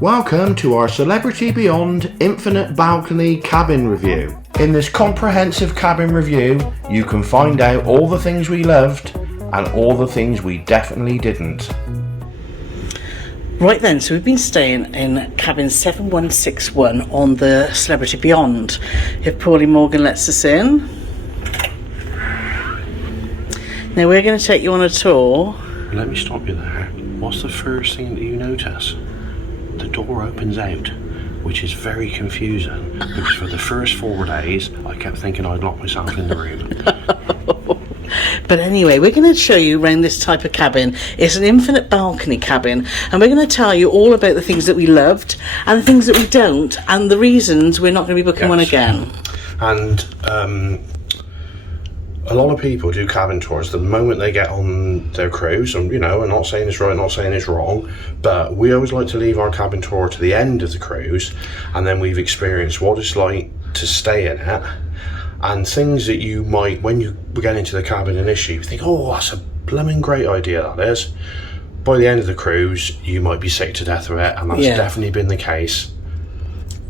Welcome to our Celebrity Beyond Infinite Balcony Cabin Review. In this comprehensive cabin review, you can find out all the things we loved and all the things we definitely didn't. Right then, so we've been staying in cabin 7161 on the Celebrity Beyond. If Paulie Morgan lets us in. Now we're going to take you on a tour. Let me stop you there. What's the first thing that you notice? The door opens out, which is very confusing because for the first 4 days I kept thinking I'd lock myself in the room. But anyway, we're going to show you around this type of cabin. It's an infinite balcony cabin, and we're going to tell you all about the things that we loved and the things that we don't, and the reasons we're not going to be booking one again. And a lot of people do cabin tours the moment they get on their cruise, and I'm not saying it's right, not saying it's wrong, but we always like to leave our cabin tour to the end of the cruise, and then we've experienced what it's like to stay in it, and things that you might, when you get into the cabin initially, you think, oh, that's a blooming great idea, that is. By the end of the cruise, you might be sick to death of it, and that's definitely been the case.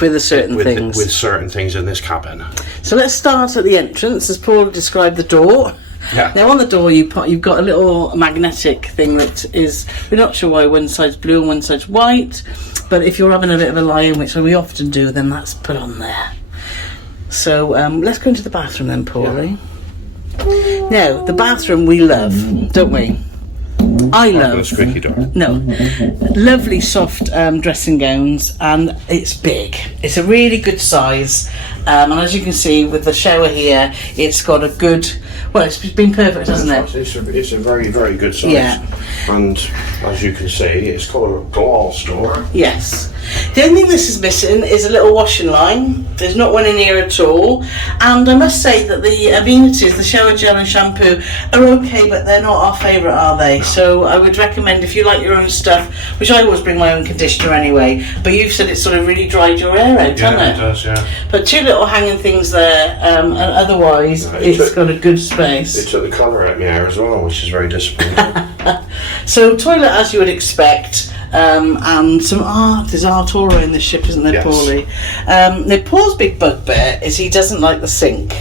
With certain things. With certain things in this cabin. So let's start at the entrance, as Paul described the door. Yeah. Now on the door you've got a little magnetic thing that is, we're not sure why one side's blue and one side's white, but if you're having a bit of a lie-in, which we often do, then that's put on there. So let's go into the bathroom then, Paulie. Yeah. Now, the bathroom we love, don't we? I love squeaky door. No, lovely soft dressing gowns, and it's big. It's a really good size, and as you can see with the shower here, it's got a good. Well, it's been perfect, hasn't it? It's a very, very good size. Yeah. And as you can see, it's got a glass door. Yes. The only thing this is missing is a little washing line. There's not one in here at all. And I must say that the amenities, the shower gel and shampoo, are okay, but they're not our favourite, are they? So I would recommend, if you like your own stuff, which I always bring my own conditioner anyway, but you've said it's sort of really dried your hair out, hasn't it? Yeah, it does, yeah. But 2 little hanging things there, and otherwise it's got a good space. It took the colour out of my hair as well, which is very disappointing. So toilet as you would expect, and some art. There's art all around the ship, isn't there, yes. Paulie? Now Paul's big bugbear is he doesn't like the sink.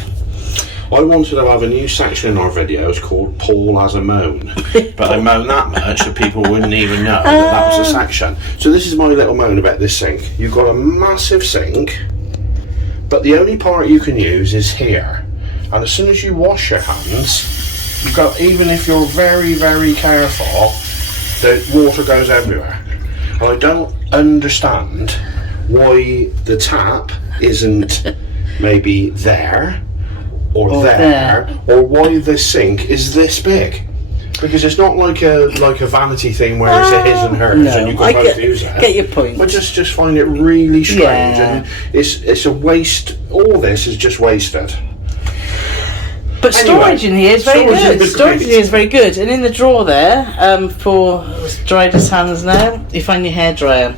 I wanted to have a new section in our videos called Paul Has a Moan, but I moan that much that people wouldn't even know that was a section. So this is my little moan about this sink. You've got a massive sink, but the only part you can use is here. And as soon as you wash your hands, you've got, even if you're very, very careful, the water goes everywhere. And I don't understand why the tap isn't maybe there or there, or why the sink is this big. Because it's not like a vanity thing where it's a his and hers and you can both use it. Get your point. I just find it really strange, and it's a waste. All this is just wasted. But storage in here is very good. Storage in here is very good. And in the drawer there, for dried his hands now, you find your hairdryer,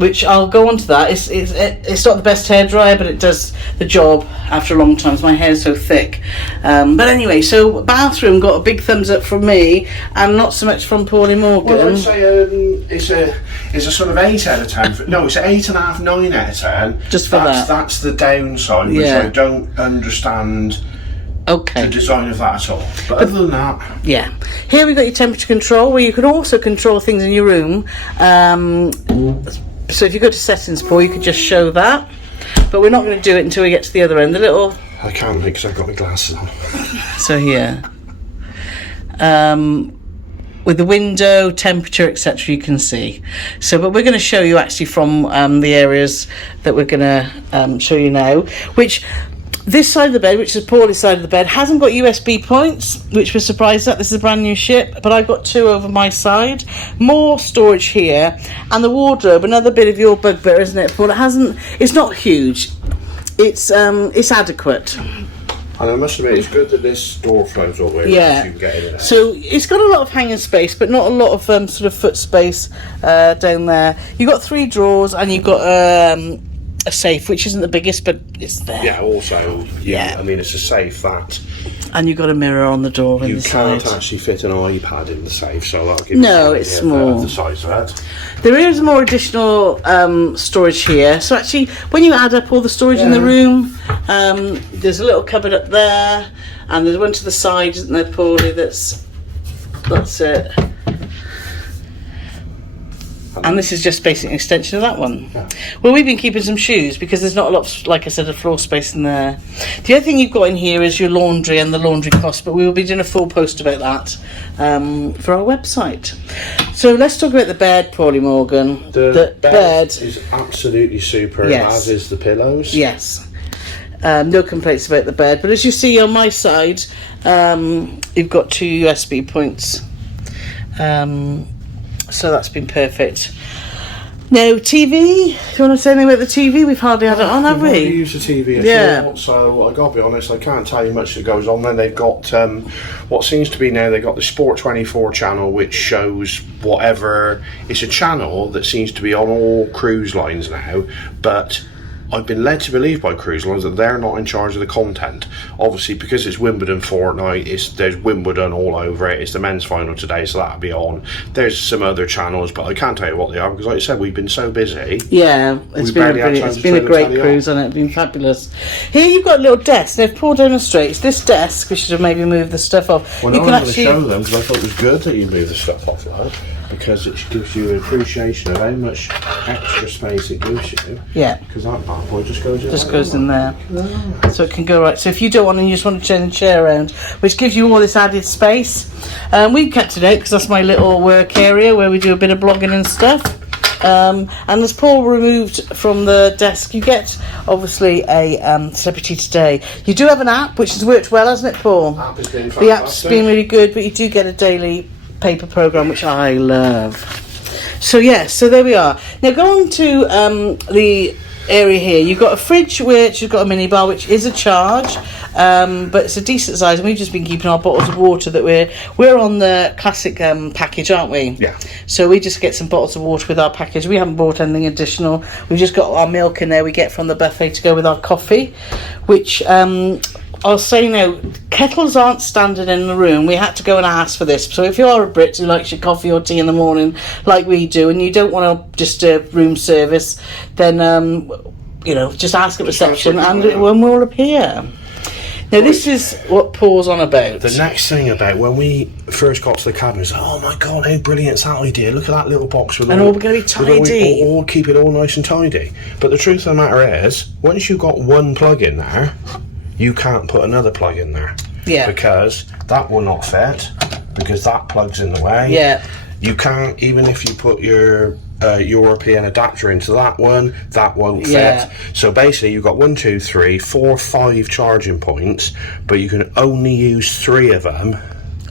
which I'll go on to that. It's not the best hairdryer, but it does the job after a long time. My hair's so thick. But anyway, so bathroom got a big thumbs up from me, and not so much from Paulie Morgan. Well, I'd say it's a sort of 8 out of 10. No, it's an 8.5, 9 out of 10. Just for that. That's the downside, which I don't understand. Okay. The design of that at all. But other than that... Yeah. Here we've got your temperature control, where you can also control things in your room. So if you go to settings, Paul, you could just show that. But we're not going to do it until we get to the other end. The little... I can't because I've got my glasses on. So here. With the window, temperature, etc., you can see. So, but we're going to show you actually from the areas that we're going to show you now, which... This side of the bed, which is Paulie's side of the bed, hasn't got USB points, which we're surprised at. This is a brand new ship, but I've got 2 over my side. More storage here, and the wardrobe, another bit of your bugbear, isn't it, Paul? It's not huge. It's adequate. And I must admit, it's good that this door flows all the way around so you can get in there. So it's got a lot of hanging space, but not a lot of sort of foot space down there. You've got 3 drawers, and you've got a safe, which isn't the biggest, but it's there. Yeah, also, Yeah. I mean, it's a safe that And you've got a mirror on the door you inside. can't actually fit an iPad in the safe, so that'll give No, you an it's idea small. of the size of it. There is more additional storage here. So actually, when you add up all the storage in the Yeah. room, there's a little cupboard up there, and there's one to the side, isn't there, Paulie? That's it. And this is just basically an extension of that one. Yeah. Well, we've been keeping some shoes because there's not a lot of, like I said, of floor space in there. The other thing you've got in here is your laundry and the laundry cost, but we will be doing a full post about that for our website. So let's talk about the bed, Paulie Morgan. The bed is absolutely super, Yes. as is the pillows. Yes. No complaints about the bed. But as you see on my side, you've got 2 USB points. So that's been perfect. Now, TV. Do you want to say anything about the TV? We've hardly had it on, have We've hardly we? used the TV at Yeah. all, so I gotta be honest, I can't tell you much that goes on there. They've got what seems to be now, they've got the Sport 24 channel, which shows whatever. It's a channel that seems to be on all cruise lines now, but I've been led to believe by cruise lines that they're not in charge of the content. Obviously, because it's Wimbledon fortnight, there's Wimbledon all over it. It's the men's final today, so that'll be on. There's some other channels, but I can't tell you what they are because, like I said, we've been so busy. Yeah, it's We been barely had time it's to been a turn the great telly on. cruise, and it's been fabulous. Here you've got a little desk. Now, if Paul demonstrates this desk, we should have maybe moved the stuff off. Well, you no, can I'm going to actually show them because I thought it was good that you move the stuff off like that, because it gives you an appreciation of how much extra space it gives you. Yeah. Because that bad boy just goes in. Just like goes that. in there, so it can go right. So if you don't want, and you just want to turn the chair around, which gives you all this added space, we've kept it out because that's my little work area where we do a bit of blogging and stuff. And as Paul removed from the desk, you get obviously a Celebrity Today. You do have an app which has worked well, hasn't it, Paul? App has been The app's fantastic. been really good, but you do get a daily paper programme, which I love. So yes, so there we are. Now go on to the area here. You've got a fridge which has got a mini bar, which is a charge, but it's a decent size, and we've just been keeping our bottles of water that we're on the classic package, aren't we? Yeah. So we just get some bottles of water with our package. We haven't bought anything additional. We've just got our milk in there we get from the buffet to go with our coffee, which I'll say now, kettles aren't standard in the room. We had to go and ask for this. So if you are a Brit who likes your coffee or tea in the morning, like we do, and you don't want to just room service, then just ask at reception, and one will appear. Now this is what Paul's on about. The next thing about when we first got to the cabin is, oh my god, how brilliant's that idea? Look at that little box with And all we're gonna be tidy. All keep it all nice and tidy. But the truth of the matter is, once you've got one plug in there, you can't put another plug in there. Yeah. Because that will not fit, because that plug's in the way. Yeah. You can't, even if you put your European adapter into that one, that won't fit. Yeah. So basically you've got 1, 2, 3, 4, 5 charging points, but you can only use 3 of them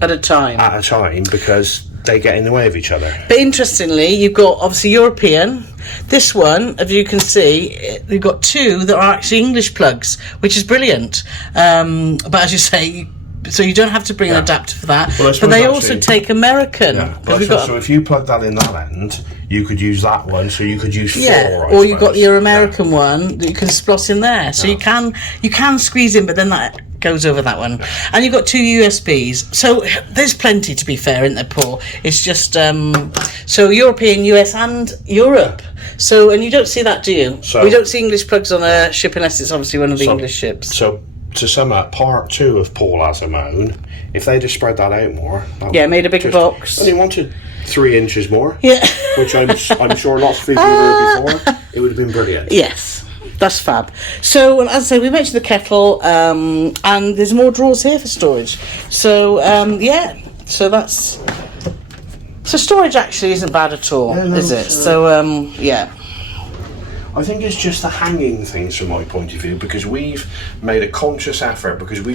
At a time. at a time because they get in the way of each other. But interestingly, you've got obviously European. This one, as you can see, you've got 2 that are actually English plugs, which is brilliant. But as you say, so you don't have to bring an adapter for that. Well, I but suppose they actually- also take American. Yeah. But so if you plug that in that end, you could use that one, so you could use 4. Yeah, I or you've got suppose. your American one that you can slot in there. So you can squeeze in, but then that goes over that one. And you've got 2 USBs. So there's plenty, to be fair, isn't there, Paul? It's just so European, US and Europe. So, and you don't see that, do you? So- We don't see English plugs on a ship unless it's obviously one of the English ships. So to sum up, part 2 of Paul Has a Moan, if they just spread that out more, that Yeah, would made a bigger just- box. Only wanted 3 inches more. Yeah. Which I'm sure lots of people were before. It would have been brilliant. Yes, that's fab. So, as I say, we mentioned the kettle, and there's more drawers here for storage. So, so that's... So storage actually isn't bad at all, Yeah, no, is it? sure. So, yeah. I think it's just the hanging things from my point of view, because we've made a conscious effort, because we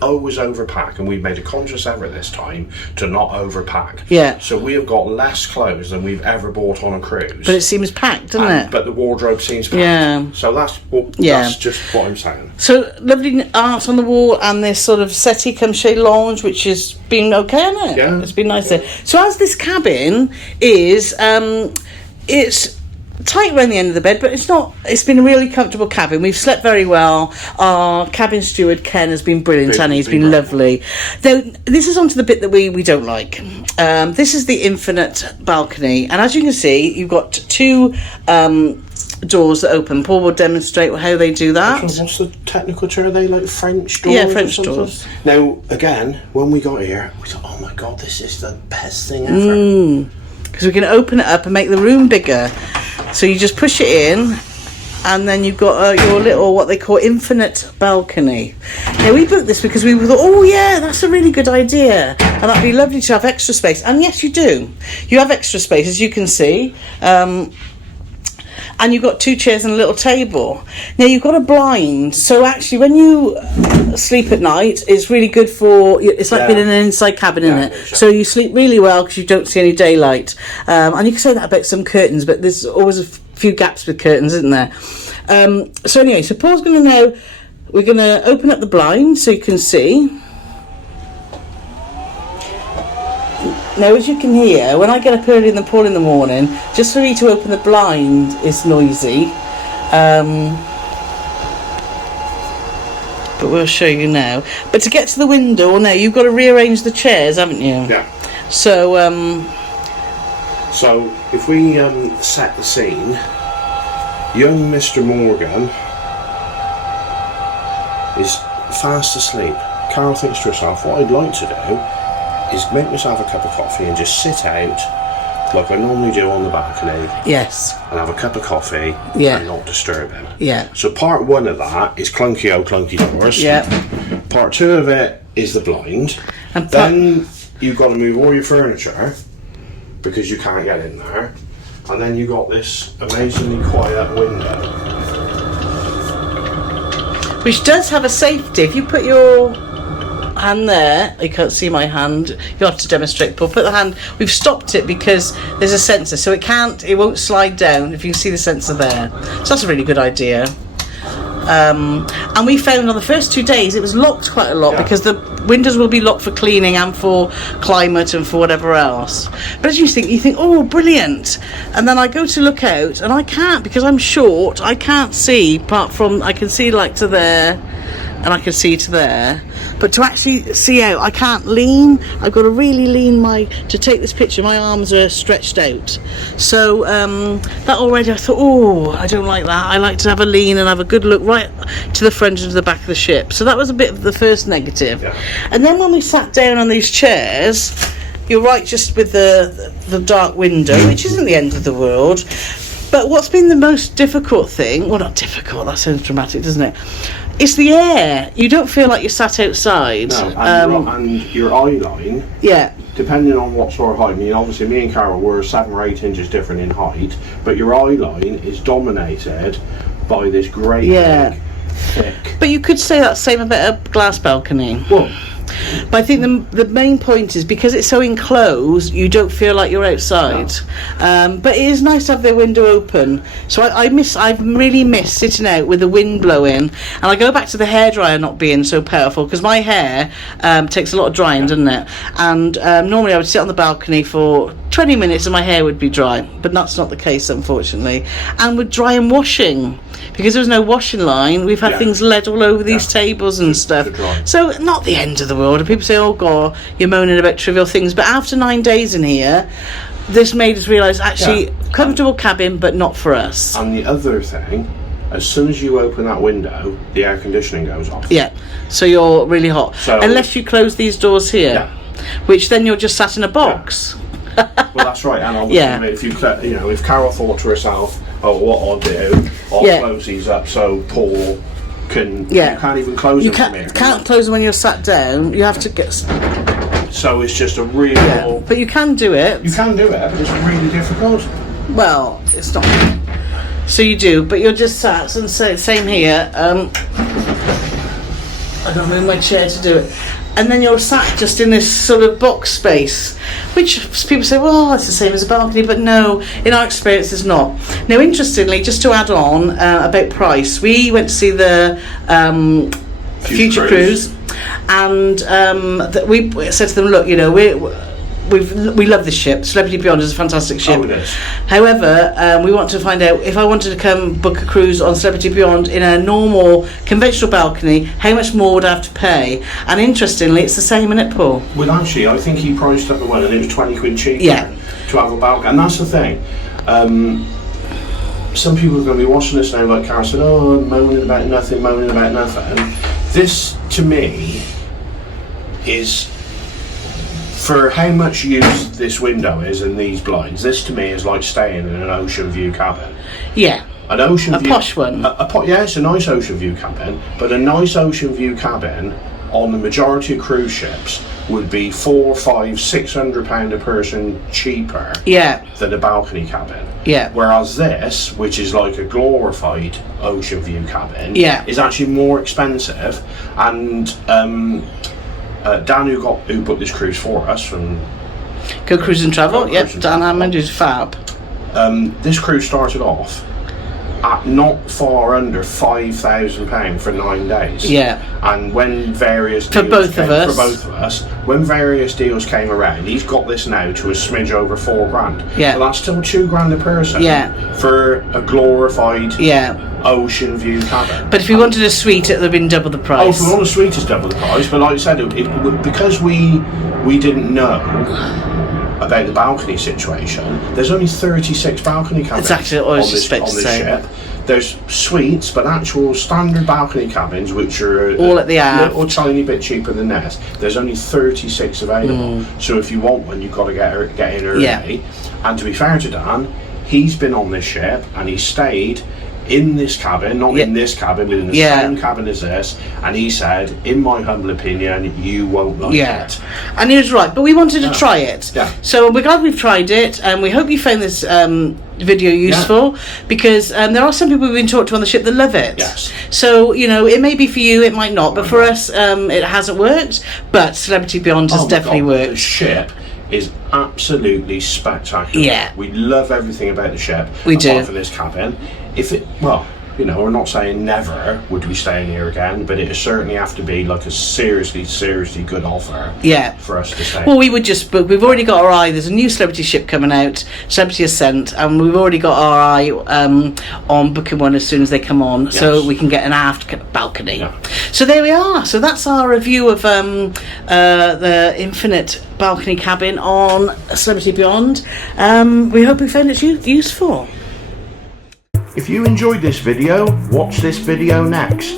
always overpack, and we've made a conscious effort this time to not overpack. Yeah. So we have got less clothes than we've ever bought on a cruise. But it seems packed, doesn't it? But the wardrobe seems packed. Yeah. So that's just what I'm saying. So, lovely art on the wall, and this sort of settee come shade lounge, which has been okay, hasn't it? Yeah. It's been nice there. So, as this cabin is, it's tight around the end of the bed, but it's been a really comfortable cabin. We've slept very well. Our cabin steward Ken has been brilliant, and he's been lovely. Though this is onto the bit that we don't like. This is the infinite balcony, and as you can see, you've got two doors that open. Paul will demonstrate how they do that. What's the technical term? Are they like French doors? Yeah, French doors. Now, again, when we got here, we thought, oh my god, this is the best thing ever. Because we can open it up and make the room bigger. So you just push it in, and then you've got your little, what they call, infinite balcony. Now, we booked this because we thought, oh yeah, that's a really good idea, and that'd be lovely to have extra space. And yes, you do. You have extra space, as you can see. And you've got two chairs and a little table. Now, you've got a blind, so actually when you sleep at night, it's really good for, it's like being in an inside cabin, isn't it? Sure. So you sleep really well because you don't see any daylight. And you can say that about some curtains, but there's always a few gaps with curtains, isn't there? So anyway, so Paul's going to now, we're going to open up the blind so you can see. Now, as you can hear, when I get up early in the morning, just for me to open the blind is noisy. But we'll show you now. But to get to the window, now you've got to rearrange the chairs, haven't you? Yeah. So, so if we set the scene, young Mr. Morgan is fast asleep. Carole thinks to herself, what I'd like to do is make myself a cup of coffee and just sit out like I normally do on the balcony. Yes. And have a cup of coffee and not disturb him. Yeah. So part one of that is clunky old clunky doors. Yeah. Part two of it is the blind. And then you've got to move all your furniture because you can't get in there. And then you've got this amazingly quiet window. Which does have a safety. If you put your hand there, you can't see my hand, you have to demonstrate, Paul. Put the hand, we've stopped it because there's a sensor, so it won't slide down if you can see the sensor there. So that's a really good idea. And we found on the first 2 days it was locked quite a lot because the windows will be locked for cleaning and for climate and for whatever else. But as you think, oh brilliant, and then I go to look out and I can't, because I'm short, I can't see apart from, I can see like to there and I can see to there, but to actually see out, I can't lean. I've got to really lean to take this picture, my arms are stretched out. So that already, I thought, oh, I don't like that. I like to have a lean and have a good look right to the front and to the back of the ship. So that was a bit of the first negative. Yeah. And then when we sat down on these chairs, you're right, just with the dark window, which isn't the end of the world. But what's been the most difficult thing, well, not difficult, that sounds dramatic, doesn't it? It's the air. You don't feel like you're sat outside. No, and your eye line, depending on what sort of height, I mean, obviously me and Carole were 7 or 8 inches different in height, but your eye line is dominated by this great big, thick... But you could say that same about a glass balcony. Well, but I think the main point is because it's so enclosed, you don't feel like you're outside. No. But it is nice to have the window open. So I've really missed sitting out with the wind blowing. And I go back to the hairdryer not being so powerful because my hair takes a lot of drying, doesn't it? And normally I would sit on the balcony for 20 minutes and my hair would be dry. But that's not the case, unfortunately. And with dry and washing, because there was no washing line, we've had things led all over these tables and stuff. So not the end of the world. And people say, oh god, you're moaning about trivial things, but after 9 days in here, this made us realise actually comfortable cabin, but not for us. And the other thing, as soon as you open that window, the air conditioning goes off. Yeah, so you're really hot. So, unless you close these doors here, which then you're just sat in a box. Well, that's right. And obviously, if Carole thought to herself, oh, what I'll do, I'll close these up so Paul can. You can't even close them from here. You can't close them when you're sat down. You have to get. So it's just a real. But you can do it. You can do it, but it's really difficult. Well, it's not. So you do, but you're just sat, and same here. I don't move my chair to do it. And then you're sat just in this sort of box space, which people say, well, it's the same as a balcony, but no, in our experience it's not. Now, interestingly, just to add on about price, we went to see the Future Cruise, and we said to them, look, we love this ship. Celebrity Beyond is a fantastic ship. Oh, it is. However, we want to find out if I wanted to come book a cruise on Celebrity Beyond in a normal conventional balcony, how much more would I have to pay? And interestingly, it's the same in it, Paul. Well, actually, I think he priced up the one and it was 20 quid cheaper to have a balcony. And that's the thing. Some people are going to be watching this now, like Carole said, oh, moaning about nothing. This, to me, is, for how much use this window is and these blinds, this to me is like staying in an ocean view cabin. Yeah. An ocean view, posh one. Yeah, it's a nice ocean view cabin, but a nice ocean view cabin on the majority of cruise ships would be £400, £500, £600 a person cheaper than a balcony cabin. Yeah. Whereas this, which is like a glorified ocean view cabin, is actually more expensive. And Dan, who booked this cruise for us from Go Cruise and Travel, Dan Hammond, who's fab. This cruise started off at not far under £5,000 for 9 days. Yeah. And when various deals for both of us, when various deals came around, he's got this now to a smidge over £4,000. Yeah. Well, that's still £2,000 a person. Yeah. For a glorified ocean view cabin. But if you wanted a suite, it would have been double the price. Oh, if we want a suite, it's double the price. But like I said, because we didn't know about the balcony situation, there's only 36 balcony cabins on this ship. There's suites, but actual standard balcony cabins, which are all at the aft, or tiny bit cheaper than this. There's only 36 available. So if you want one, you've got to get in early. And to be fair to Dan, he's been on this ship and he stayed in this cabin, not in this cabin, but in the same cabin as this, and he said, in my humble opinion, you won't like it. And he was right, but we wanted to try it. So we're glad we've tried it, and we hope you found this video useful, because there are some people we've been talking to on the ship that love it. So, you know, it may be for you, it might not, but for us, it hasn't worked, but Celebrity Beyond has definitely worked. The ship is absolutely spectacular. We love everything about the ship. We do. Apart from this cabin. You know, we're not saying never would we stay in here again, but it certainly have to be like a seriously good offer for us to stay. Well, we would just book. We've already got our eye. There's a new celebrity ship coming out, Celebrity Ascent, and we've already got our eye on booking one as soon as they come on, so we can get an aft balcony. So there we are. So that's our review of the infinite balcony cabin on Celebrity Beyond. We hope you found it useful. If you enjoyed this video, watch this video next.